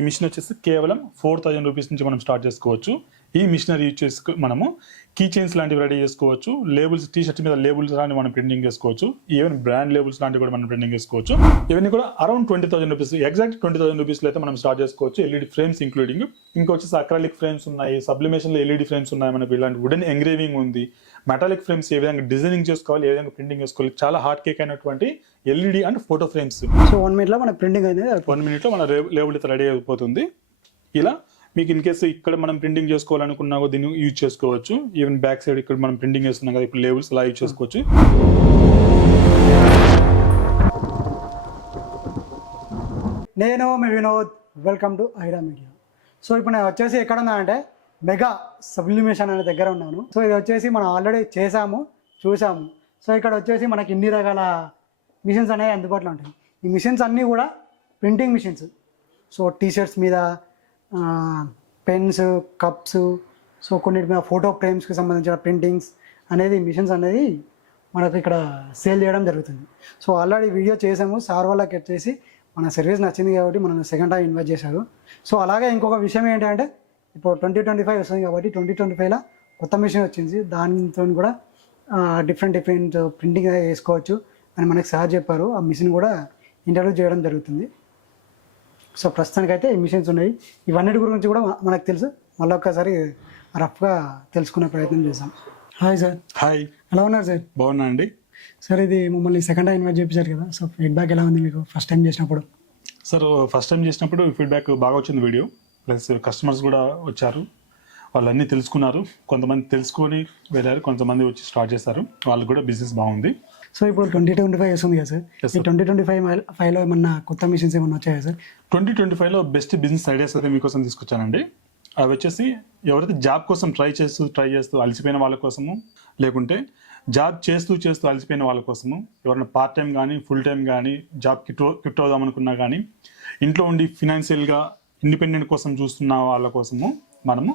ఈ మిషన్ వచ్చేసి కేవలం 4000 రూపీస్ నుంచి మనం స్టార్ట్ చేసుకోవచ్చు. ఈ మిషనరీ యూజ్ చేసి మనము కీ చైన్స్ లాంటివి రెడీ చేసుకోవచ్చు. లేబుల్స్, టీ షర్ట్స్ మీద లేబుల్స్ లాంటివి మనం ప్రింటింగ్ చేసుకోవచ్చు. ఈవెన్ బ్రాండ్ లేబుల్స్ లాంటివి కూడా మనం ప్రింటింగ్ చేసుకోవచ్చు. ఇవన్నీ కూడా అరౌండ్ 20,000 రూపీస్, ఎగ్జాక్ట్ 20,000 రూపీస్లో అయితే మనం స్టార్ట్ చేసుకోవచ్చు. LED frames including. ఇంకొచ్చేసి అక్రాలిక్ ఫ్రేమ్స్ ఉన్నాయి, సబ్లిమేషన్లో ఎల్ఈడి ఫ్రేమ్స్ ఉన్నాయి, మనకు ఇలాంటి వుడెన్ ఎంగ్రేవింగ్ ఉంది. మెటాలిక్ ఫ్రేమ్స్ ఏ విధంగా డిజైనింగ్ చేసుకోవాలి, ఏ విధంగా ప్రింటింగ్ చేసుకోవాలి, చాలా హార్డ్ కేక్ అయినటువంటి LED and photo frames. So 1 minute లో మన ప్రింటింగ్ అనేది 1 minute లో మన లేబుల్ అయితే రెడీ అయిపోతుంది. ఇలా మీకు ఇన్ కేసు ఇక్కడ మనం ప్రింటింగ్ చేసుకోవాలనుకున్నా దీన్ని యూజ్ చేసుకోవచ్చు. ఈవెన్ బ్యాక్ సైడ్ ఇక్కడ మనం ప్రింటింగ్ చేస్తున్నాం కదా, ఇప్పుడు లేబుల్స్ అలా యూజ్ చేసుకోవచ్చు. నేను మీ Vinod, welcome to Aira media. So ఇప్పుడు నేను వచ్చేసి ఎక్కడ ఉన్నా అంటే మెగా సబ్లిమేషన్ అనే దగ్గర ఉన్నాను. సో ఇది వచ్చేసి మనం ఆల్రెడీ చేసాము, చూసాము. సో ఇక్కడ వచ్చేసి మనకి ఇన్ని రకాల మిషన్స్ అనేవి అందుబాటులో ఉంటాయి. ఈ మిషన్స్ అన్నీ కూడా ప్రింటింగ్ మిషన్స్. సో టీషర్ట్స్ మీద పెన్స్, కప్స్, సో కొన్నిటి మీద ఫోటో ఫ్రేమ్స్కి సంబంధించిన ప్రింటింగ్స్ అనేది మిషన్స్ అనేది మనకు ఇక్కడ సేల్ చేయడం జరుగుతుంది. సో ఆల్రెడీ వీడియో చేసాము, సార్ వాళ్ళకి వచ్చేసి మన సర్వీస్ నచ్చింది కాబట్టి మనం సెకండ్ టైం ఇన్వైట్ చేశారు. సో అలాగే ఇంకొక విషయం ఏంటంటే ఇప్పుడు 2025 వస్తుంది కాబట్టి 2025లో కొత్త మిషన్ వచ్చింది. దానితో కూడా డిఫరెంట్ ప్రింటింగ్ వేసుకోవచ్చు అని మనకి సార్ చెప్పారు. ఆ మిషన్ కూడా ఇంటర్వ్యూ చేయడం జరుగుతుంది. సో ప్రస్తుతానికైతే ఈ మిషన్స్ ఉన్నాయి. ఇవన్నిటి గురించి కూడా మనకు తెలుసు. మళ్ళీ ఒక్కసారి రఫ్గా తెలుసుకునే ప్రయత్నం చేశాం. Hi sir. హాయ్, ఎలా ఉన్నారు సార్? బాగున్నా అండి. సార్ ఇది మమ్మల్ని సెకండ్ టైం ఇన్వైట్ చేయించారు కదా, సో ఫీడ్బ్యాక్ ఎలా ఉంది మీకు ఫస్ట్ టైం చేసినప్పుడు? సార్ ఫస్ట్ టైం చేసినప్పుడు ఫీడ్బ్యాక్ బాగా వచ్చింది వీడియో, ప్లస్ కస్టమర్స్ కూడా వచ్చారు, వాళ్ళు అన్నీ తెలుసుకున్నారు. కొంతమంది తెలుసుకొని వెళ్ళారు, కొంతమంది వచ్చి స్టార్ట్ చేశారు, వాళ్ళకి కూడా బిజినెస్ బాగుంది. సో ఇప్పుడు 2025 వస్తుంది కదా సార్, ఈ 2025లో ఏమన్నా కొత్త మిషన్స్ ఏమన్నా వచ్చాయా సార్? 2025లో బెస్ట్ బిజినెస్ ఐడియాస్ అయితే మీకోసం తీసుకొచ్చానండి. అవి వచ్చేసి ఎవరైతే జాబ్ కోసం ట్రై చేస్తూ అలసిపోయిన వాళ్ళ కోసము, లేకుంటే జాబ్ చేస్తూ అలసిపోయిన వాళ్ళ కోసము, ఎవరైనా పార్ట్ టైం కానీ ఫుల్ టైం కానీ జాబ్ క్విట్ అవుదాం అనుకున్నా కానీ, ఇంట్లో ఉండి ఫినాన్షియల్గా ఇండిపెండెంట్ కోసం చూస్తున్న వాళ్ళ కోసము మనము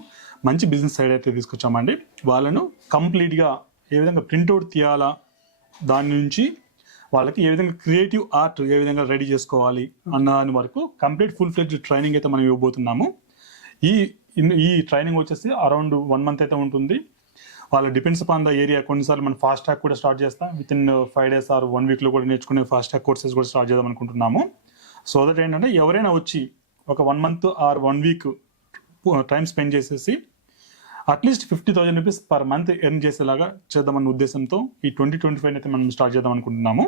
మంచి బిజినెస్ సైడ్ అయితే తీసుకొచ్చామండి. వాళ్ళను కంప్లీట్గా ఏ విధంగా ప్రింట్అవుట్ తీయాలా, దాని నుంచి వాళ్ళకి ఏ విధంగా క్రియేటివ్ ఆర్ట్ ఏ విధంగా రెడీ చేసుకోవాలి అన్న దాని వరకు కంప్లీట్ ఫుల్ ఫ్లెడ్జ్డ్ ట్రైనింగ్ అయితే మనం ఇవ్వబోతున్నాము. ఈ ట్రైనింగ్ వచ్చేసి అరౌండ్ 1 month అయితే ఉంటుంది. వాళ్ళ డిపెండ్స్ అపాన్ ద ఏరియా. కొన్నిసార్లు మనం ఫాస్ట్ ట్రాక్ కూడా స్టార్ట్ చేస్తాం, విత్ ఇన్ 5 days ఆర్ 1 weekలో కూడా నేర్చుకునే ఫాస్ట్ ట్రాక్ కోర్సెస్ కూడా స్టార్ట్ చేద్దాం అనుకుంటున్నాము. సో దట్ ఏంటంటే ఎవరైనా వచ్చి ఒక 1 month or 1 week time spend చేసేసి at least 50,000 rupees per month earn చేసేలాగా చేద్దామన్న ఉద్దేశంతో ఈ 2025 అయితే మనం స్టార్ట్ చేద్దాం అనుకుంటున్నాము.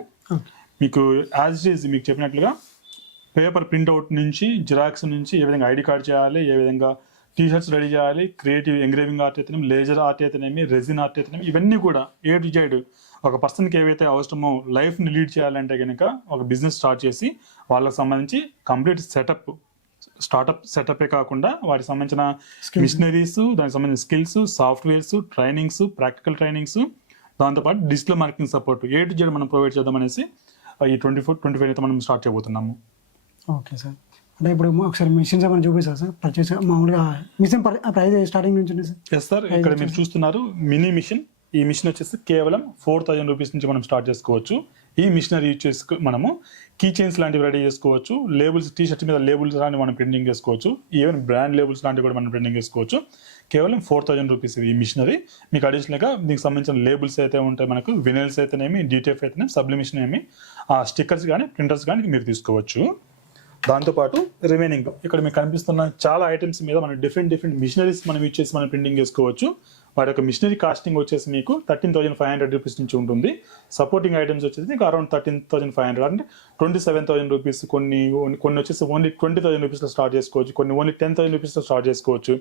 మీకు యాజ్ ఇట్ ఈజ్ మీకు చెప్పినట్లుగా పేపర్ ప్రింట్అవుట్ నుంచి, జిరాక్స్ నుంచి ఏ విధంగా ఐడి కార్డ్ చేయాలి, ఏ విధంగా టీ షర్ట్స్ రెడీ చేయాలి, క్రియేటివ్ ఎంగ్రేవింగ్ ఆర్ట్ అయితేనేమి, లేజర్ ఆర్ట్ అయితేనేమి, రెజిన్ ఆర్ట్ అయితేనేమి, ఇవన్నీ కూడా ఏ టు జెడ్ ఒక పర్సన్కి ఏవైతే అవసరమో లైఫ్ని లీడ్ చేయాలంటే కనుక ఒక బిజినెస్ స్టార్ట్ చేసి వాళ్ళకి సంబంధించి కంప్లీట్ స్టార్టప్ సెటపే కాకుండా వాటికి సంబంధించిన మిషనరీస్, దానికి సంబంధించిన skills, softwares, trainings, practical trainings, దాంతోపాటు digital marketing support A to Z మనం ప్రొవైడ్ చేద్దామనేసి ఈ 2024-25 అయితే మనం స్టార్ట్ చేయబోతున్నాము. Okay sir. అంటే ఇప్పుడు ఒకసారి మిషన్స్ ఏమైనా చూపిస్తారు సార్? పర్చేస్ మామూలుగా మిషన్ ప్రైస్ స్టార్టింగ్ నుంచి ఉంది సార్? ఎస్ సార్, ఇక్కడ మీరు చూస్తున్నారు మినీ మిషన్. ఈ మిషన్ వచ్చేసి కేవలం 4,000 రూపీస్ నుంచి మనం స్టార్ట్ చేసుకోవచ్చు. ఈ మిషనరీ యూజ్ చేసి మనము కీ చైన్స్ లాంటివి రెడీ చేసుకోవచ్చు. లేబుల్స్, టీ షర్ట్ మీద లేబుల్స్ లాంటివి మనం ప్రింటింగ్ చేసుకోవచ్చు. ఈవెన్ బ్రాండ్ లేబుల్స్ లాంటివి కూడా మనం ప్రింటింగ్ చేసుకోవచ్చు. కేవలం 4,000 రూపీస్ ఈ మిషనరీ. మీకు అడిషనల్గా దీనికి సంబంధించిన లేబుల్స్ అయితే ఉంటాయి, మనకు వినైల్స్ అయితేనేమి, డిటిఎఫ్ అయితేనేమి, సబ్లిమేషన్ ఏమి, ఆ స్టిక్కర్స్ కానీ ప్రింటర్స్ కానీ మీరు తీసుకోవచ్చు. దాంతోపాటు రిమైనింగ్ ఇక్కడ మీకు కనిపిస్తున్న చాలా ఐటమ్స్ మీద మనం డిఫరెంట్ మిషనరీస్ మనం యూజ్ చేసి మనం ప్రింటింగ్ చేసుకోవచ్చు. వాటి యొక్క మిషనరీ కాస్టింగ్ వచ్చేసి మీకు 13,500 రూపీస్ నుంచి ఉంటుంది. సపోర్టింగ్ ఐటమ్స్ వచ్చేసి మీకు అరౌండ్ 13,500 అంటే 27,000 రూపీస్. కొన్ని వచ్చేసి ఓన్లీ 20,000 రూపీస్లో స్టార్ట్ చేసుకోవచ్చు, కొన్ని ఓన్లీ 10,000 రూపీస్లో స్టార్ట్ చేసుకోవచ్చు.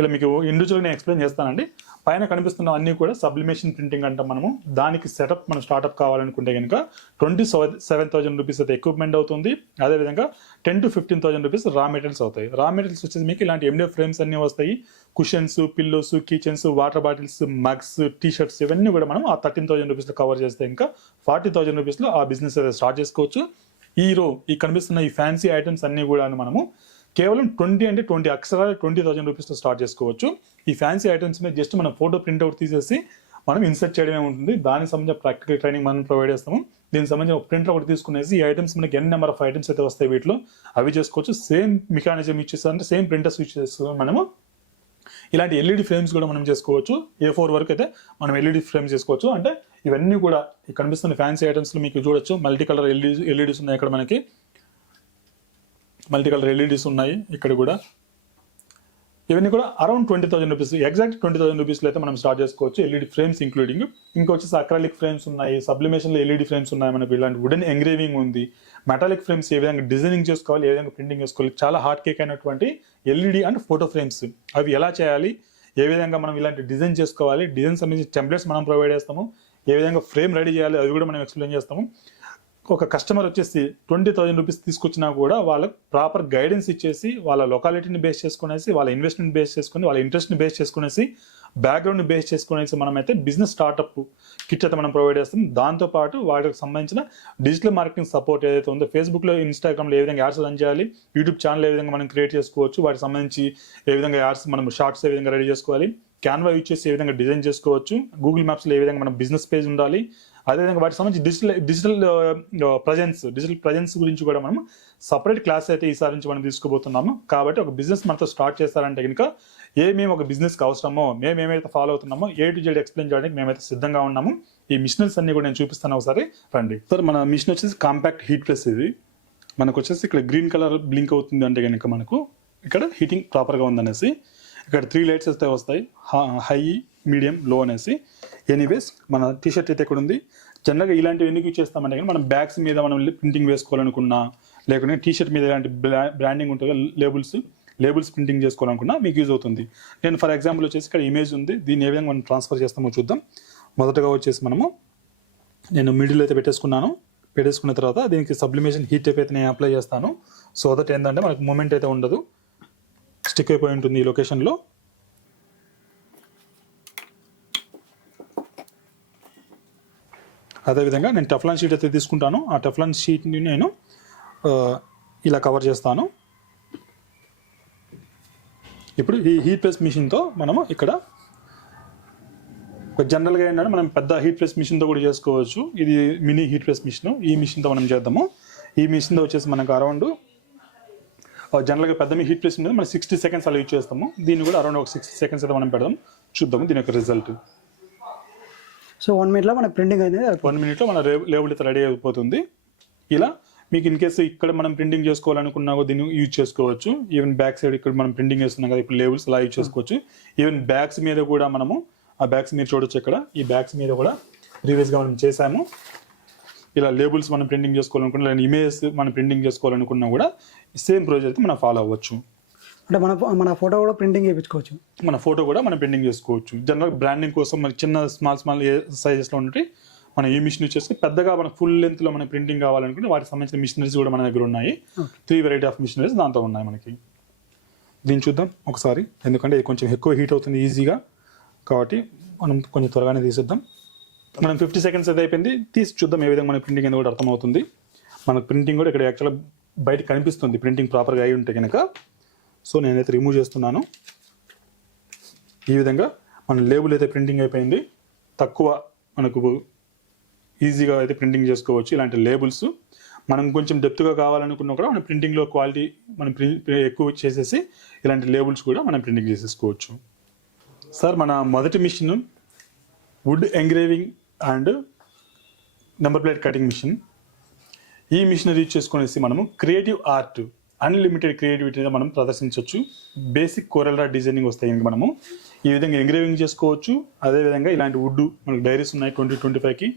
ఇలా మీకు ఇండివిజువల్గా నేను ఎక్స్ప్లెయిన్ చేస్తానండి. పైన కనిపిస్తున్న అన్నీ కూడా సబ్లిమేషన్ ప్రింటింగ్ అంటాం మనము. దానికి సెటప్ మనం స్టార్ట్అప్ కావాలనుకుంటే కనుక 27,000 రూపీస్ అయితే ఎక్విప్మెంట్ అవుతుంది. అదేవిధంగా 10,000 to 15,000 రూపీస్ రా మెటీరియల్స్ అవుతాయి. రా మెటీరియల్స్ వచ్చేసి మీకు ఇలాంటి ఎండిఎఫ్ ఫ్రేమ్స్ అన్నీ వస్తాయి. Cushions, pillows, kitchens, water bottles, mugs, T shirts, ఇవన్నీ కూడా మనం ఆ 13,000 రూపీస్లో కవర్ చేస్తే ఇంకా 40,000 రూపీస్లో ఆ బిజినెస్ అయితే స్టార్ట్ చేసుకోవచ్చు. ఈ కనిపిస్తున్న ఈ ఫ్యాన్సీ ఐటమ్స్ అన్నీ కూడా మనము కేవలం 20 అక్షరాలు 20,000 రూపీస్తో స్టార్ట్ చేసుకోవచ్చు. ఈ ఫ్యాన్సీ ఐటమ్స్ మీద జస్ట్ మనం ఫోటో ప్రింట్అవుట్ తీసేసి మనం ఇన్సర్ట్ చేయడమే ఉంటుంది. దానికి సంబంధించిన ప్రాక్టికల్ ట్రైనింగ్ మనం ప్రొవైడ్ చేస్తాము. దీనికి సంబంధించిన ఒక ప్రింటర్ ఒకటి తీసుకునేసి ఈ ఐటమ్స్ మనకి ఎన్ నెంబర్ ఆఫ్ ఐటమ్స్ అయితే వస్తాయి వీటిలో అవి చేసుకోవచ్చు. సేమ్ మెకానిజం యూజ్ చేస్తాం అంటే సేమ్ ప్రింటర్స్ యూజ్ చేస్తాం మనము. ఇలాంటి ఎల్ఈడి ఫ్రేమ్స్ కూడా మనం చేసుకోవచ్చు. A4 వరకు అయితే మనం ఎల్ఈడి ఫ్రేమ్స్ చేసుకోవచ్చు. అంటే ఇవన్నీ కూడా ఇక్కడ కనిపిస్తున్న ఫ్యాన్సీ ఐటమ్స్లో మీకు చూడొచ్చు మల్టీ కలర్ ఎల్ఈడీస్ ఉన్నాయి. ఇక్కడ మనకి మల్టీ కలర్ ఎల్ఈడీస్ ఉన్నాయి. ఇక్కడ కూడా ఇవన్నీ కూడా అరౌండ్ 20,000 రూపీస్, ఎగ్జాక్ట్ 20,000 రూపీస్లో అయితే మనం స్టార్ట్ చేసుకోవచ్చు. LED frames including. ఇంకొచ్చేసి అక్రాలిక్ ఫ్రేమ్స్ ఉన్నాయి, సబ్లిమేషన్లో ఎల్ఈడి ఫ్రేమ్స్ ఉన్నాయి, మనకి ఇలాంటి వుడెన్ ఎంగ్రేవింగ్ ఉంది, మెటాలిక్ ఫ్రేమ్స్ ఏ విధంగా డిజైనింగ్ చేసుకోవాలి, ఏ విధంగా ప్రింటింగ్ చేసుకోవాలి, చాలా హార్డ్ కేక్ అయినటువంటి ఎల్ఈడి అండ్ ఫోటో ఫ్రేమ్స్ అవి ఎలా చేయాలి, ఏ విధంగా మనం ఇలాంటి డిజైన్ చేసుకోవాలి, డిజైన్ సంబంధించి టెంప్లెట్స్ మనం ప్రొవైడ్ చేస్తాము, ఏ విధంగా ఫ్రేమ్ రెడీ చేయాలి అవి కూడా మనం ఎక్స్ప్లెయిన్ చేస్తాము. ఒక కస్టమర్ వచ్చేసి 20,000 రూపీస్ తీసుకొచ్చినా కూడా వాళ్ళకి ప్రాపర్ గైడెన్స్ ఇచ్చేసి వాళ్ళ లొకాలిటీని బేస్ చేసుకునేసి వాళ్ళ ఇన్వెస్ట్మెంట్ బేస్ చేసుకుని వాళ్ళ ఇంట్రెస్ట్ని బేస్ చేసుకునేసి బ్యాక్గ్రౌండ్ని బేస్ చేసుకునేసి మనమైతే బిజినెస్ స్టార్టప్ కిట్ అయితే మనం ప్రొవైడ్ చేస్తాం. దాంతోపాటు వాటికి సంబంధించిన డిజిటల్ మార్కెటింగ్ సపోర్ట్ ఏదైతే ఉందో ఫేస్బుక్లో ఇన్స్టాగ్రామ్లో ఏ విధంగా యాడ్స్ రన్ చేయాలి, యూట్యూబ్ ఛానల్ ఏ విధంగా మనం క్రియేట్ చేసుకోవచ్చు, వాటికి సంబంధించి ఏ విధంగా యాడ్స్ మనం షార్ట్స్ ఏ విధంగా రెడీ చేసుకోవాలి, క్యాన్వా యూజ్ చేసి ఏ విధంగా డిజైన్ చేసుకోవచ్చు, గూగుల్ మ్యాప్స్లో ఏ విధంగా మన బిజినెస్ పేజ్ ఉండాలి, అదేవిధంగా వాటికి సంబంధించి డిజిటల్ ప్రజెన్స్ గురించి కూడా మనం సపరేట్ క్లాస్ అయితే ఈసారి నుంచి మనం తీసుకోబోతున్నాము. కాబట్టి ఒక బిజినెస్ మనతో స్టార్ట్ చేస్తారంటే కనుక ఏమేమి ఒక బిజినెస్కి అవసరమో మేమేమైతే ఫాలో అవుతున్నామో A to Z ఎక్స్ప్లెయిన్ చేయడానికి మేమైతే సిద్ధంగా ఉన్నాము. ఈ మిషనరీస్ అన్ని కూడా నేను చూపిస్తాను, ఒకసారి రండి. సార్ మన మిషన్ వచ్చేసి కాంపాక్ట్ హీట్ ప్రెస్. ఇది మనకు వచ్చేసి ఇక్కడ గ్రీన్ కలర్ బ్లింక్ అవుతుంది అంటే కనుక మనకు ఇక్కడ హీటింగ్ ప్రాపర్గా ఉందనేసి. ఇక్కడ 3 లైట్స్ అయితే వస్తాయి, హై, మీడియం, లో అనేసి. ఎనీవేస్ మన టీషర్ట్ అయితే ఇక్కడ ఉంది. జనరల్గా ఇలాంటివి ఎందుకు యూజ్ చేస్తామంటే కానీ మనం బ్యాగ్స్ మీద మనం ప్రింటింగ్ వేసుకోవాలనుకున్నా, లేకుంటే టీషర్ట్ మీద ఇలాంటి బ్రాండింగ్ ఉంటుంది లేబుల్స్ ప్రింటింగ్ చేసుకోవాలనుకున్నా మీకు యూజ్ అవుతుంది. నేను ఫర్ ఎగ్జాంపుల్ వచ్చేసి ఇక్కడ ఇమేజ్ ఉంది, దీన్ని ఏ విధంగా మనం ట్రాన్స్ఫర్ చేస్తామో చూద్దాం. మొదటగా వచ్చేసి నేను మిడిల్ అయితే పెట్టేసుకున్న తర్వాత దీనికి సబ్లిమేషన్ హీట్ టైప్ అయితే నేను అప్లై చేస్తాను. సో దట్ ఏంటంటే మనకు మూమెంట్ అయితే ఉండదు, స్టిక్ అయిపోయి ఉంటుంది ఈ లొకేషన్లో. అదేవిధంగా నేను టెఫ్లాన్ షీట్ అయితే తీసుకుంటాను. ఆ టెఫ్లాన్ షీట్ని నేను ఇలా కవర్ చేస్తాను. ఇప్పుడు ఈ హీట్ ప్రెస్ మిషన్తో మనము ఇక్కడ జనరల్గా ఏంటంటే మనం పెద్ద హీట్ ప్రెస్ మిషన్తో కూడా చేసుకోవచ్చు. ఇది మినీ హీట్ ప్రెస్ మిషన్, ఈ మిషన్తో మనం చేద్దాము. ఈ మిషన్తో వచ్చేసి మనకు అరౌండ్ జనరల్గా పెద్ద హీట్ ప్రెస్ ఉంటుంది, మనం 60 సెకండ్స్ అలా యూజ్ చేస్తాము. దీన్ని కూడా అరౌండ్ ఒక 60 సెకండ్స్ అయితే మనం పెడదాం, చూద్దాము దీని యొక్క రిజల్ట్. సో 1 మినిట్లో మన ప్రింటింగ్ అనేది 1 మినిట్లో మన లేబుల్ అయితే రెడీ అయిపోతుంది. ఇలా మీకు ఇన్ కేసు ఇక్కడ మనం ప్రింటింగ్ చేసుకోవాలనుకున్నా దీన్ని యూజ్ చేసుకోవచ్చు. ఈవెన్ బ్యాక్ సైడ్ ఇక్కడ మనం ప్రింటింగ్ చేస్తున్నాం కదా, ఇప్పుడు లేబుల్స్ అలా యూజ్ చేసుకోవచ్చు. ఈవెన్ బ్యాగ్స్ మీద కూడా మనము ఆ బ్యాగ్స్ మీరు చూడొచ్చు, ఇక్కడ ఈ బ్యాగ్స్ మీద కూడా ప్రీవియస్గా మనం చేసాము. ఇలా లేబుల్స్ మనం ప్రింటింగ్ చేసుకోవాలనుకున్నా, లేదా ఇమేజ్ మనం ప్రింటింగ్ చేసుకోవాలనుకున్నా కూడా సేమ్ ప్రాసెస్ అయితే మనం ఫాలో అవ్వచ్చు. అంటే మన ఫోటో కూడా ప్రింటింగ్ చేయించుకోవచ్చు. మన ఫోటో కూడా మనం ప్రింటింగ్ చేసుకోవచ్చు. జనరల్ బ్రాండింగ్ కోసం మనకి చిన్న స్మాల్ సైజెస్లో ఉంటే మనం ఈ మిషన్ వచ్చేసి పెద్దగా మనకు ఫుల్ లెంత్లో మన ప్రింటింగ్ కావాలనుకుంటే వాటికి సంబంధించిన మిషనరీస్ కూడా మన దగ్గర ఉన్నాయి. 3 వెరైటీ ఆఫ్ మిషనరీస్ దాంతో ఉన్నాయి మనకి. దీన్ని చూద్దాం ఒకసారి, ఎందుకంటే ఇది కొంచెం ఎక్కువ హీట్ అవుతుంది ఈజీగా, కాబట్టి మనం కొంచెం త్వరగానే తీసేద్దాం. మనం 50 సెకండ్స్ అయితే అయిపోయింది, తీసి చూద్దాం ఏ విధంగా మన ప్రింటింగ్ అనేది కూడా అర్థమవుతుంది. మన ప్రింటింగ్ కూడా ఇక్కడ యాక్చువల్గా బయట కనిపిస్తుంది ప్రింటింగ్ ప్రాపర్గా అయి ఉంటే కనుక. సో నేనైతే రిమూవ్ చేస్తున్నాను. ఈ విధంగా మన లేబుల్ అయితే ప్రింటింగ్ అయిపోయింది. తక్కువ మనకు ఈజీగా అయితే ప్రింటింగ్ చేసుకోవచ్చు ఇలాంటి లేబుల్స్. మనం కొంచెం డెప్త్గా కావాలనుకున్నా కూడా మన ప్రింటింగ్లో క్వాలిటీ మనం ఎక్కువ చేసేసి ఇలాంటి లేబుల్స్ కూడా మనం ప్రింటింగ్ చేసేసుకోవచ్చు. సార్ మన మొదటి machine wood engraving and number plate cutting machine. ఈ మిషన్ యూజ్ చేసుకునేసి మనము క్రియేటివ్ ఆర్ట్, అన్లిమిటెడ్ క్రియేటివిటీగా మనం ప్రదర్శించవచ్చు. బేసిక్ కోరల్రా డిజైనింగ్ వస్తాయి ఇంక మనము ఈ విధంగా ఎంగ్రేవింగ్ చేసుకోవచ్చు. అదేవిధంగా ఇలాంటి వుడ్ మనకు డైరీస్ ఉన్నాయి 20-25కి,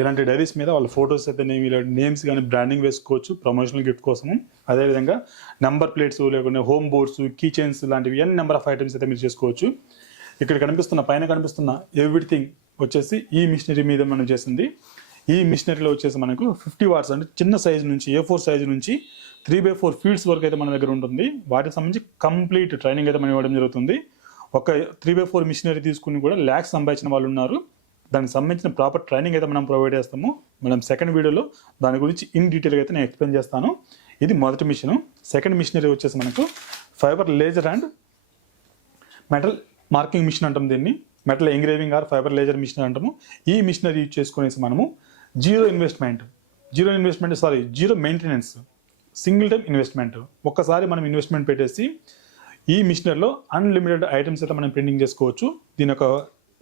ఇలాంటి డైరీస్ మీద వాళ్ళ ఫొటోస్ అయితే ఇలాంటి నేమ్స్ కానీ బ్రాండింగ్ వేసుకోవచ్చు ప్రమోషనల్ గిఫ్ట్ కోసము. అదేవిధంగా నెంబర్ ప్లేట్స్, లేకుంటే హోమ్ బోర్డ్స్, కీ చైన్స్ లాంటివి ఎన్ని నెంబర్ ఆఫ్ ఐటమ్స్ అయితే మీరు చేసుకోవచ్చు. ఇక్కడ పైన కనిపిస్తున్న ఎవ్రీథింగ్ వచ్చేసి ఈ మిషనరీ మీద మనం చేసింది. ఈ మిషనరీలో వచ్చేసి మనకు 50 వాట్స్ అంటే చిన్న సైజు నుంచి A4 సైజు నుంచి 3/4 ఫీట్స్ వరకు అయితే మన దగ్గర ఉంటుంది. వాటికి సంబంధించి కంప్లీట్ ట్రైనింగ్ అయితే మనం ఇవ్వడం జరుగుతుంది. ఒక 3/4 మిషనరీ తీసుకుని కూడా ల్యాక్స్ సంపాదించిన వాళ్ళు ఉన్నారు. దానికి సంబంధించిన ప్రాపర్ ట్రైనింగ్ అయితే మనం ప్రొవైడ్ చేస్తాము. మనం సెకండ్ వీడియోలో దాని గురించి ఇన్ డీటెయిల్గా అయితే నేను ఎక్స్ప్లెయిన్ చేస్తాను. ఇది మొదటి మిషన్. సెకండ్ మిషనరీ వచ్చేసి మనకు fibre laser and metal marking machine అంటాం దీన్ని. Metal engraving or fibre laser machine అంటాము. ఈ మిషనరీ యూజ్ చేసుకునేసి మనము 0 investment zero maintenance, single time investment. ఒక్కసారి మనం ఇన్వెస్ట్మెంట్ పెట్టేసి ఈ మిషనరీలో అన్లిమిటెడ్ ఐటమ్స్ అయితే మనం ప్రింటింగ్ చేసుకోవచ్చు. దీని యొక్క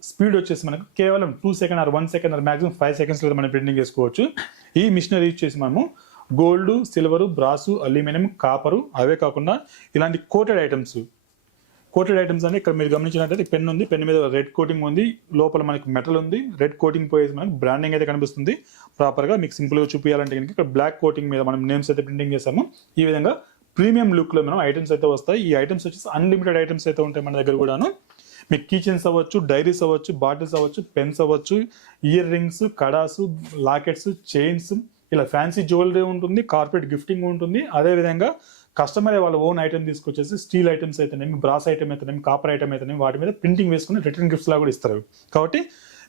స్పీడ్ వచ్చేసి మనకు కేవలం 2 second are 1 second or maximum 5 సెకండ్స్లో మనం ప్రింటింగ్ చేసుకోవచ్చు. ఈ మిషనరీ వచ్చేసి మనము గోల్డ్, సిల్వరు, బ్రాసు, అల్యూమినియం, కాపరు, అవే కాకుండా ఇలాంటి కోటెడ్ ఐటమ్స్ అంటే ఇక్కడ మీరు గమనించినట్లయితే పెన్ ఉంది, పెన్ మీద రెడ్ కోటింగ్ ఉంది, లోపల మనకి మెటల్ ఉంది, రెడ్ కోటింగ్ పోయేసి మనకి బ్రాండింగ్ అయితే కనిపిస్తుంది. ప్రాపర్గా మీకు సింపుల్గా చూపించాలంటే కనుక ఇక్కడ బ్లాక్ కోటింగ్ మీద మనం నేమ్స్ అయితే ప్రింటింగ్ చేసాము. ఈ విధంగా ప్రీమియం లుక్లో మనం ఐటమ్స్ అయితే వస్తాయి. ఈ ఐటమ్స్ వచ్చేసి అన్లిమిటెడ్ ఐటమ్స్ అయితే ఉంటాయి మన దగ్గర కూడాను. మీకు కీచెన్స్ అవ్వచ్చు, డైరీస్ అవ్వచ్చు, బాటిల్స్ అవ్వచ్చు, పెన్స్ అవ్వచ్చు, ఇయర్ రింగ్స్, కడాసు, లాకెట్స్, చైన్స్, ఇలా ఫ్యాన్సీ జ్యువెలరీ ఉంటుంది, కార్పొరేట్ గిఫ్టింగ్ ఉంటుంది. అదేవిధంగా కస్టమర్ వాళ్ళ ఓన్ ఐటమ్ తీసుకొచ్చేసి స్టీల్ ఐటమ్స్ అయితేనేమి, బ్రాస్ ఐటమ్ అయితేనేమి, కాపర్ ఐటమ్ అయితేనేమి వాటి మీద ప్రింటింగ్ వేసుకుని రిటర్న్ గిఫ్ట్స్ లాగా కూడా ఇస్తారు. కాబట్టి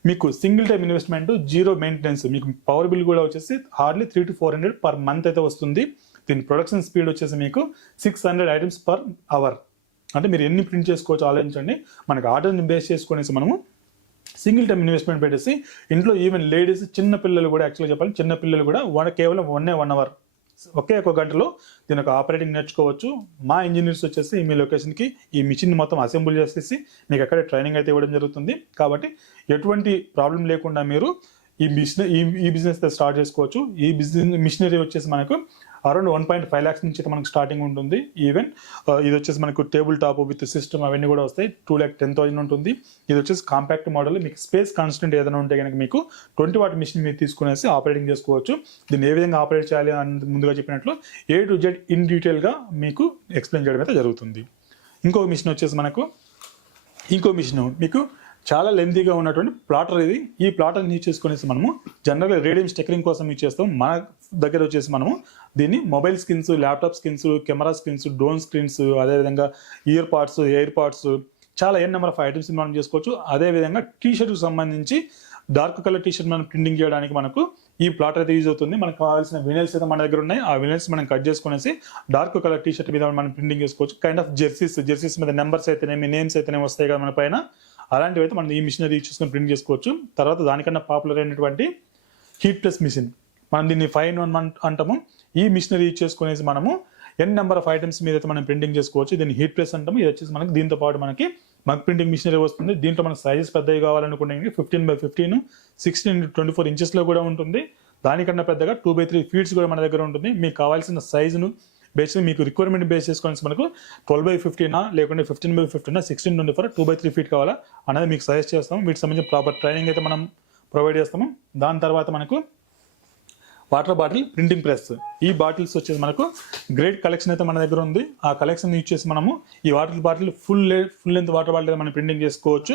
మీకు single time investment, zero maintenance, మీకు పవర్ బిల్ కూడా వచ్చేసి హార్డ్లీ 300 to 400 పర్ మంత్ అయితే వస్తుంది. దీని ప్రొడక్షన్ స్పీడ్ వచ్చేసి మీకు 600 ఐటమ్స్ పర్ అవర్. అంటే మీరు ఎన్ని ప్రింట్ చేసుకోవచ్చు ఆలోచించండి. మనకు ఆర్డర్ని బేస్ చేసుకునేసి మనము సింగిల్ టైం ఇన్వెస్ట్మెంట్ పెట్టేసి ఇంట్లో ఈవెన్ లేడీస్, చిన్న పిల్లలు కూడా, యాక్చువల్గా చెప్పాలి చిన్న పిల్లలు కూడా కేవలం 1 అవర్ ఒకే ఒక గంటలో దీని ఒక ఆపరేటింగ్ నేర్చుకోవచ్చు. మా ఇంజనీర్స్ వచ్చేసి మీ లొకేషన్కి ఈ మిషన్ మొత్తం అసెంబుల్ చేసేసి మీకు అక్కడే ట్రైనింగ్ అయితే ఇవ్వడం జరుగుతుంది. కాబట్టి ఎటువంటి ప్రాబ్లం లేకుండా మీరు ఈ బిజినెస్ స్టార్ట్ చేసుకోవచ్చు. ఈ మిషనరీ వచ్చేసి మనకు అరౌండ్ 1.5 lakhs నుంచి అయితే మనకు స్టార్టింగ్ ఉంటుంది. ఈవెన్ ఇది వచ్చేసి మనకు టేబుల్ టాప్ విత్ సిస్టమ్ అవన్నీ కూడా వస్తాయి. 2,10,000 ఉంటుంది. ఇది వచ్చేసి కాంపాక్ట్ మోడల్. మీకు స్పేస్ కాన్స్టెంట్ ఏదైనా ఉంటే కనుక మీకు 20 watt మిషన్ మీరు తీసుకునేసి ఆపరేటింగ్ చేసుకోవచ్చు. దీన్ని ఏ విధంగా ఆపరేట్ చేయాలి అని ముందుగా చెప్పినట్లు A to Z ఇన్ డీటెయిల్గా మీకు ఎక్స్ప్లెయిన్ చేయడం అయితే జరుగుతుంది. ఇంకో మిషన్ వచ్చేసి మీకు చాలా లెంతీగా ఉన్నటువంటి ప్లాటర్ ఇది. ఈ ప్లాటర్ని యూజ్ చేసుకునేసి మనము జనరల్గా రేడియం స్టిక్కరింగ్ కోసం యూజ్ చేస్తాం. మన దగ్గర వచ్చేసి మనము దీన్ని mobile screens, laptop screens, camera screens, drone screens, అదేవిధంగా ఇయర్ పాడ్స్, ఎయిర్ పాడ్స్, చాలా నెంబర్ ఆఫ్ ఐటమ్స్ మనం చేసుకోవచ్చు. అదేవిధంగా టీషర్ట్కి సంబంధించి డార్క్ కలర్ టీషర్ట్ మనం ప్రింటింగ్ చేయడానికి మనకు ఈ ప్లాటర్ అయితే యూజ్ అవుతుంది. మనకు కావాల్సిన వినైల్స్ అయితే మన దగ్గర ఉన్నాయి. ఆ వినైల్స్ మనం కట్ చేసుకునేసి డార్క్ కలర్ టీషర్ట్ మీద మనం ప్రింటింగ్ చేసుకోవచ్చు. కైండ్ ఆఫ్ జెర్సీస్ మీద నెంబర్స్ అయితేనేమి, నేమ్స్ అయితేనేమి వస్తాయి కదా మన పైన, అలాంటివి అయితే మనం ఈ మిషనరీ యూజ్ చేసుకొని ప్రింట్ చేసుకోవచ్చు. తర్వాత దానికన్నా పాపులర్ అయినటువంటి హీట్ ప్రెస్ మిషన్, మనం దీన్ని 5-in-1 అంటాము. ఈ మిషనరీ యూజ్ చేసుకునేసి మనము నెంబర్ ఆఫ్ ఐటమ్స్ మీద అయితే మనం ప్రింటింగ్ చేసుకోవచ్చు. దీన్ని హీట్ ప్రెస్ అంటాము. ఇది వచ్చేసి మనకి దీంతో పాటు మనకి మగ్ ప్రింటింగ్ మిషనరీ వస్తుంది. దీంట్లో మనకు సైజెస్ పెద్దవి కావాలనుకుంటే 15x15, 16x24 ఇంచెస్లో కూడా ఉంటుంది. దానికన్నా పెద్దగా 2x3 feet కూడా మన దగ్గర ఉంటుంది. మీకు కావాల్సిన సైజును బేస్ మీకు రిక్వైర్మెంట్ బేస్ చేసుకొని మనకు 12x15 లేకుంటే 15x15, 16x24, 2x3 feet కావాలా అనేది మీకు సజెస్ట్ చేస్తాము. వీటికి సంబంధించిన ప్రాపర్ ట్రైనింగ్ అయితే మనం ప్రొవైడ్ చేస్తాము. దాని తర్వాత మనకు వాటర్ బాటిల్ ప్రింటింగ్ ప్రెస్. ఈ బాటిల్స్ వచ్చేసి మనకు గ్రేట్ కలెక్షన్ అయితే మన దగ్గర ఉంది. ఆ కలెక్షన్ యూజ్ చేసి మనము ఈ water bottle full length water bottle మనం ప్రింటింగ్ చేసుకోవచ్చు.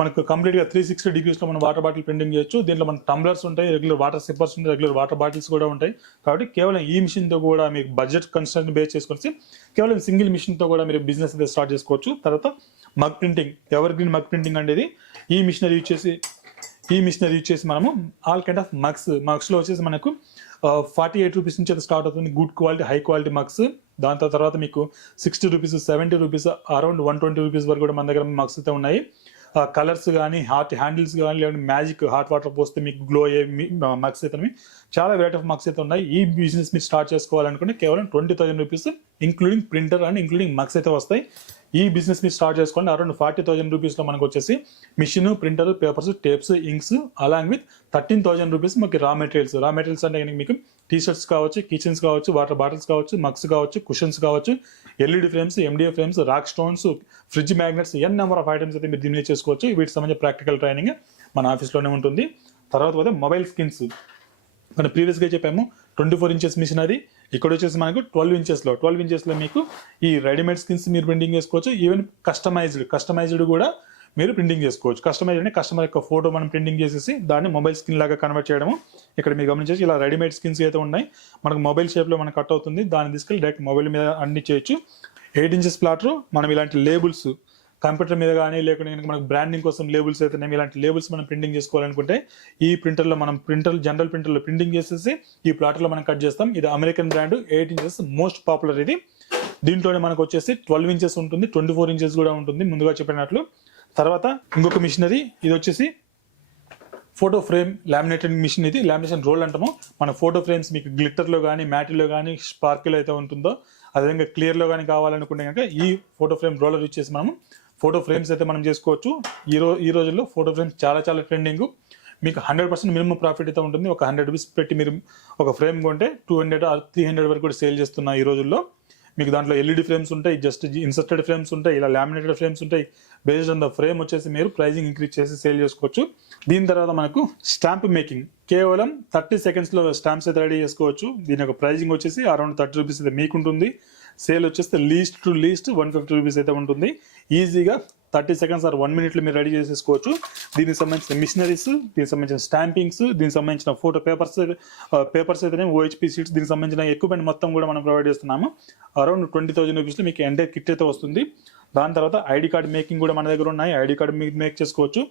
మనకు కంప్లీట్గా 360 degreesలో మనం వాటర్ బాటిల్ ప్రింటింగ్ చేయొచ్చు. దీంట్లో మనకు టంబ్లర్స్ ఉంటాయి, రెగ్యులర్ వాటర్ సిప్పర్స్ ఉంటాయి, రెగ్యులర్ వాటర్ బాటిల్స్ కూడా ఉంటాయి. కాబట్టి కేవలం ఈ మిషన్తో కూడా మీకు బడ్జెట్ కన్స్ట్రక్ట్ బేస్ చేసుకొని కేవలం సింగిల్ మిషన్తో కూడా మీరు బిజినెస్ అయితే స్టార్ట్ చేసుకోవచ్చు. తర్వాత mug printing, ever green mug printing అనేది ఈ మిషనరీ యూజ్ చేసి మనము ఆల్ కైండ్ ఆఫ్ మగ్స్లో వచ్చేసి మనకు 48 rupees నుంచి అయితే స్టార్ట్ అవుతుంది. Good quality, high quality mugs. దాంతో తర్వాత మీకు 60 rupees, 70 rupees, అరౌండ్ 120 rupees వరకు కూడా మన దగ్గర మగ్స్ అయితే ఉన్నాయి. కలర్స్ కానీ, హాట్ హ్యాండిల్స్ కానీ, లేదంటే మ్యాజిక్ హాట్ వాటర్ పోస్తే మీకు గ్లో అయ్యే మగ్స్ అయితే చాలా వెరైటీ ఆఫ్ మగ్స్ అయితే ఉన్నాయి. ఈ బిజినెస్ మీరు స్టార్ట్ చేసుకోవాలనుకుంటే కేవలం 20,000 rupees including printer and including mugs అయితే వస్తాయి. ఈ బిజినెస్ మీరు స్టార్ట్ చేసుకోండి. అరౌండ్ 40,000 రూపీస్లో మనకు వచ్చేసి machine, printer, papers, tapes, inks, along with 13,000 rupees మనకి రా మెటీరియల్స్ అంటే మీకు టీ-షర్ట్స్ కావచ్చు, కిచెన్స్ కావచ్చు, వాటర్ బాటిల్స్ కావచ్చు, మగ్స్ కావచ్చు, కుషన్స్ కావచ్చు, LED frames, MDF frames, rock stones, fridge magnets, number of items అయితే మీరు దీన్ని చేసుకోవచ్చు. వీటికి సంబంధించిన ప్రాక్టికల్ ట్రైనింగ్ మన ఆఫీస్లోనే ఉంటుంది. తర్వాత పోతే మొబైల్ స్క్రీన్స్, మనం ప్రీవియస్గా చెప్పాము 24 inches మిషన్ అది. ఇక్కడ వచ్చేసి మనకు 12 ఇంచెస్లో మీకు ఈ రెడీమేడ్ స్కిన్స్ మీరు ప్రింటింగ్ చేసుకోవచ్చు. ఈవెన్ కస్టమైజ్డ్ కూడా మీరు ప్రింటింగ్ చేసుకోవచ్చు. కస్టమైజ్డ్ అంటే కస్టమర్ యొక్క ఫోటో మనం ప్రింటింగ్ చేసేసి దాన్ని మొబైల్ స్కిన్ లాగా కన్వర్ట్ చేయడము. ఇక్కడ మీరు గమనించేసి ఇలా రెడీమేడ్ స్కిన్స్ అయితే ఉన్నాయి. మనకు మొబైల్ షేప్లో మనకు కట్ అవుతుంది. దాన్ని తీసుకెళ్ళి డైరెక్ట్ మొబైల్ మీద అన్ని చేయొచ్చు. 8 inches ప్లాటర్. మనం ఇలాంటి లేబుల్స్ కంప్యూటర్ మీద కానీ, లేకుంటే మనకు బ్రాండింగ్ కోసం లేబుల్స్ అయితే ఇలాంటి లేబుల్స్ మనం ప్రింటింగ్ చేసుకోవాలనుకుంటే ఈ ప్రింటర్లో మనం జనరల్ ప్రింటర్లో ప్రింటింగ్ చేసేసి ఈ ప్లాటర్లో మనం కట్ చేస్తాం. ఇది American brand, 8 inches most popular ఇది. దీంట్లోనే మనకు వచ్చేసి 12 inches ఉంటుంది, 24 inches కూడా ఉంటుంది ముందుగా చెప్పినట్లు. తర్వాత ఇంకొక మిషనరీ, ఇది వచ్చేసి ఫోటో ఫ్రేమ్ లామినేటెడ్ మిషన్, ఇది లామినేషన్ రోల్ అంటాము. మన ఫోటో ఫ్రేమ్స్ మీకు గ్లిట్టర్లో కానీ మ్యాట్లో కానీ స్పార్కిల్ అయితే ఉంటుందో అదేవిధంగా క్లియర్లో కానీ కావాలనుకుంటే కనుక ఈ ఫోటో ఫ్రేమ్ రోలర్ యూజ్ చేసి మనము ఫోటో ఫ్రేమ్స్ అయితే మనం చేసుకోవచ్చు. ఈ రోజుల్లో ఫోటో ఫ్రేమ్స్ చాలా ట్రెండింగ్. మీకు 100% మినిమం ప్రాఫిట్ అయితే ఉంటుంది. ఒక 100 రూపీస్ పెట్టి మీరు ఒక ఫ్రేమ్ కొంటే 200 or 300 వరకు కూడా సేల్ చేస్తున్నా ఈ రోజుల్లో. మీకు దాంట్లో ఎల్ఈడి ఫ్రేమ్స్ ఉంటాయి, జస్ట్ ఇన్సర్టెడ్ ఫ్రేమ్స్ ఉంటాయి, ఇలా లామినేటెడ్ ఫ్రేమ్స్ ఉంటాయి. బేస్డ్ ఆన్ ద ఫ్రేమ్ వచ్చేసి మీరు ప్రైజింగ్ ఇంక్రీజ్ చేసి సేల్ చేసుకోవచ్చు. దీని తర్వాత మనకు స్టాంప్ మేకింగ్, కేవలం 30 సెకండ్స్లో స్టాంప్స్ అయితే రెడీ చేసుకోవచ్చు. దీని యొక్క ప్రైజింగ్ వచ్చేసి అరౌండ్ 30 రూపీస్ అయితే మీకు ఉంటుంది. సేల్ వచ్చేస్తే లీస్ట్ టు లీస్ట్ 150 రూపీస్ అయితే ఉంటుంది. ఈజీగా 30 సెకండ్స్ ఆర్ 1 మినిట్లో మీరు రెడీ చేసేసుకోవచ్చు. దీనికి సంబంధించిన మిషనరీస్, దీనికి సంబంధించిన స్టాంపింగ్స్, దీనికి సంబంధించిన ఫోటో పేపర్స్ అయితేనే ఓహెచ్పి షీట్స్, దీనికి సంబంధించిన ఎక్విప్మెంట్ మొత్తం కూడా మనం ప్రొవైడ్ చేస్తున్నాము. అరౌండ్ 20,000 రూపీస్లో మీకు ఎంటైర్ కిట్ అయితే వస్తుంది. దాని తర్వాత ఐడి కార్డ్ మేకింగ్ కూడా మన దగ్గర ఉన్నాయి. ఐడి కార్డ్ మీకు మేక్ చేసుకోవచ్చు.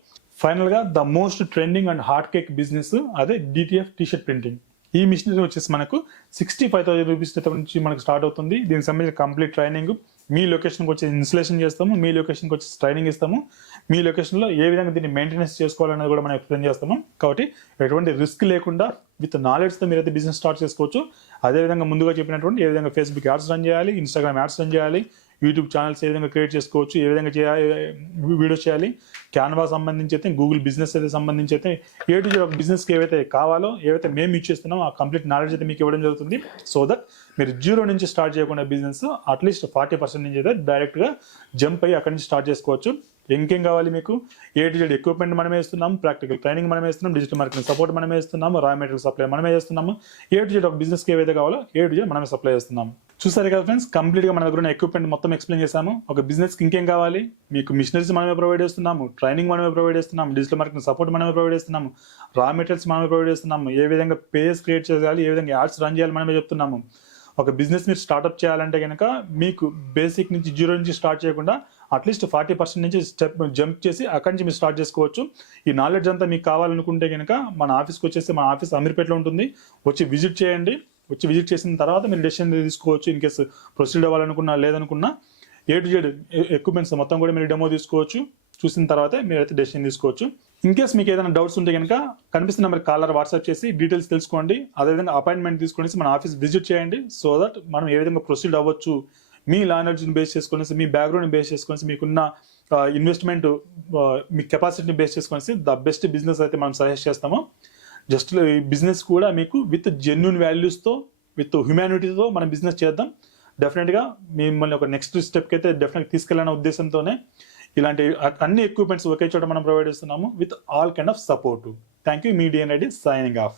ఫైనల్గా the most trending and hot cake business అదే డిటిఎఫ్ టీషర్ట్ ప్రింటింగ్. ఈ మిషనరీ వచ్చేసి మనకు 65,000 రూపీస్ నుంచి మనకు స్టార్ట్ అవుతుంది. దీనికి సంబంధించిన కంప్లీట్ ట్రైనింగ్, మీ లొకేషన్కి వచ్చి ఇన్స్టలేషన్ చేస్తాము, మీ లొకేషన్కి వచ్చి ట్రైనింగ్ ఇస్తాము, మీ లొకేషన్లో ఏ విధంగా దీన్ని మెయింటెనెన్స్ చేసుకోవాలనేది కూడా మనం ఎక్స్ప్లెయిన్ చేస్తాము. కాబట్టి ఎటువంటి రిస్క్ లేకుండా విత్ నాలెడ్జ్తో మీరైతే బిజినెస్ స్టార్ట్ చేసుకోవచ్చు. అదేవిధంగా ముందుగా చెప్పినటువంటి ఏ విధంగా ఫేస్బుక్ యాడ్స్ రన్ చేయాలి, ఇన్స్టాగ్రామ్ యాడ్స్ రన్ చేయాలి, యూట్యూబ్ ఛానల్స్ ఏ విధంగా క్రియేట్ చేసుకోవచ్చు, ఏ విధంగా వీడియోస్ చేయాలి, క్యాన్వా సంబంధించి అయితే, గూగుల్ బిజినెస్ అయితే సంబంధించి అయితే ఒక బిజినెస్కి ఏవైతే కావాలో, ఏవైతే మేము యూజ్ చేస్తున్నామో ఆ కంప్లీట్ నాలెడ్జ్ అయితే మీకు ఇవ్వడం జరుగుతుంది. సో దట్ మీరు 0 నుంచి స్టార్ట్ చేయకుండా బిజినెస్ అట్లీస్ట్ 40% నుంచి అయితే డైరెక్ట్గా జంప్ అయ్యి అక్కడి నుంచి స్టార్ట్ చేసుకోవచ్చు. ఇంకేం కావాలి మీకు? ఎక్విప్మెంట్ మనమే ఇస్తున్నాం, ప్రాక్టికల్ ట్రైనింగ్ మనమే ఇస్తున్నాం, డిజిటల్ మార్కెటింగ్ సపోర్ట్ మనమే ఇస్తున్నాము, రా మెటీరియల్ సప్లై మనమే చేస్తున్నాము. ఒక బిజినెస్కి ఏవైతే కావాలో మనమే సప్లై చేస్తున్నాము. చూసారు కదా ఫ్రెండ్స్, కంప్లీట్గా మన దగ్గర ఉన్న ఎక్విప్మెంట్ మొత్తం ఎక్స్ప్లెయిన్ చేశాము. ఒక బిజినెస్కి ఇంకేం కావాలి? మీకు మిషనరీస్ మనమే ప్రొవైడ్ చేస్తున్నాము, ట్రైనింగ్ మనమే ప్రొవైడ్ చేస్తున్నాము, డిజిటల్ మార్కెటింగ్ సపోర్ట్ మనమే ప్రొవైడ్ చేస్తున్నాము, రా మెటీరియల్స్ మనమే ప్రొవైడ్ చేస్తున్నాము, ఏ విధంగా పేజ్ క్రియేట్ చేయాలి, ఏ విధంగా యాడ్స్ రన్ చేయాలి మనమే చెప్తున్నాము. ఒక బిజినెస్ మీరు స్టార్ట్అప్ చేయాలంటే కనుక మీకు బేసిక్ నుంచి 0 నుంచి స్టార్ట్ చేయకుండా అట్లీస్ట్ 40% నుంచి జంప్ చేసి అక్కడి నుంచి మీరు స్టార్ట్ చేసుకోవచ్చు. ఈ నాలెడ్జ్ అంతా మీకు కావాలనుకుంటే కనుక మన ఆఫీస్కి వచ్చేసి, మన ఆఫీస్ అమీర్పేటలో ఉంటుంది, వచ్చి విజిట్ చేయండి. వచ్చి విజిట్ చేసిన తర్వాత మీరు డెసిషన్ తీసుకోవచ్చు. ఇన్ కేసు ప్రొసీడ్ అవ్వాలనుకున్నా లేదనుకున్నా ఎక్విప్మెంట్స్ మొత్తం కూడా మీరు డెమో తీసుకోవచ్చు. చూసిన తర్వాత మీరైతే డెసిషన్ తీసుకోవచ్చు. ఇన్ కేస్ మీకు ఏదైనా డౌట్స్ ఉంటే కనుక కనిపిస్తున్న నెంబర్ కాలర్ వాట్సాప్ చేసి డీటెయిల్స్ తెలుసుకోండి. అదేవిధంగా అపాయింట్మెంట్ తీసుకొని మన ఆఫీస్ విజిట్ చేయండి. సో దట్ మనం ఏ విధంగా ప్రొసీడ్ అవ్వచ్చు, మీ నాలెడ్జ్ని బేస్ చేసుకొని, మీ బ్యాక్గ్రౌండ్ని బేస్ చేసుకొని, మీకున్న ఇన్వెస్ట్మెంట్, మీ కెపాసిటీని బేస్ చేసుకొని ద బెస్ట్ బిజినెస్ అయితే మనం సజెస్ట్ చేస్తాము. జస్ట్ ఈ బిజినెస్ కూడా మీకు విత్ జెన్యూన్ వాల్యూస్తో, విత్ హ్యూమానిటీతో మనం బిజినెస్ చేద్దాం. డెఫినెట్గా మిమ్మల్ని ఒక నెక్స్ట్ స్టెప్కి అయితే డెఫినెట్గా తీసుకెళ్ళాలనే ఉద్దేశంతోనే ఇలాంటి అన్ని ఎక్విప్మెంట్స్ ఒకే చోట మనం ప్రొవైడ్ చేస్తున్నాము with all kind of support. Thank you. మీ డిఎన్ రెడ్డి సైనింగ్ ఆఫ్.